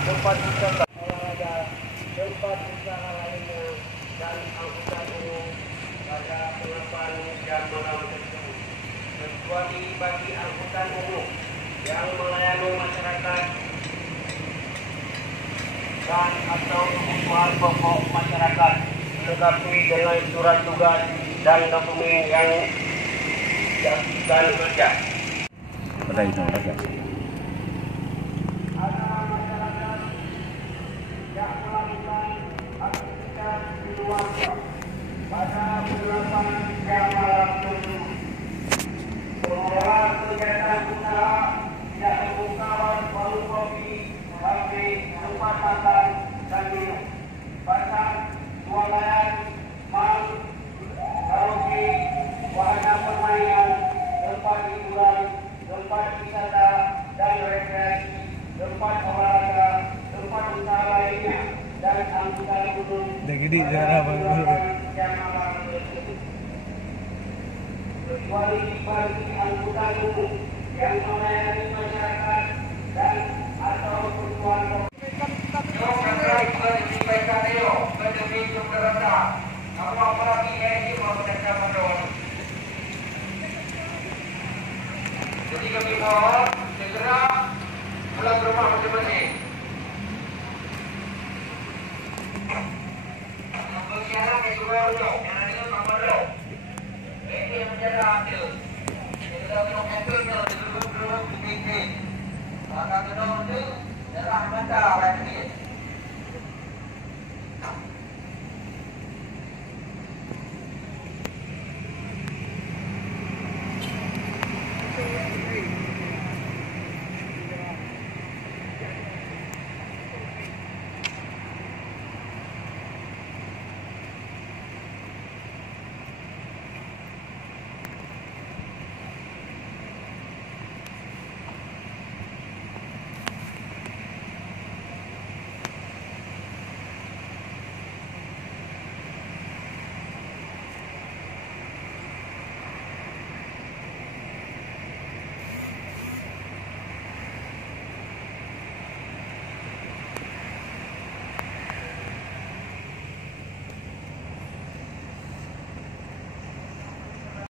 tempat wisata olahraga, tempat usaha lainnya, dan angkutan umum pada pengelapan dan malam tersebut, kecuali bagi angkutan umum yang melayani masyarakat dan atau kebutuhan pokok masyarakat dilengkapi dengan surat tugas dan dokumen yang diajukan kerja. Pada itu ada. Pada pengelapan jam malam tersebut, pengelola kegiatan usaha tidak membuka warung kopi, kafe, tempat makan dan minum, pasar, swalayan, mal, karaoke, wahana permainan, tempat hiburan, tempat wisata dan rekreasi, tempat olahraga, tempat usaha lainnya, dan angkutan umum. Kecuali bagi angkutan umum yang melayani masyarakat dan atau kebutuhan jadi kami mohon segera pulang ke rumah masing-masing. Sekarang kedua dulu, yang ada nomor dulu. Ini yang menjadi hasil. Kita kilometer kalau dulu tinggi. Maka kedua itu adalah benda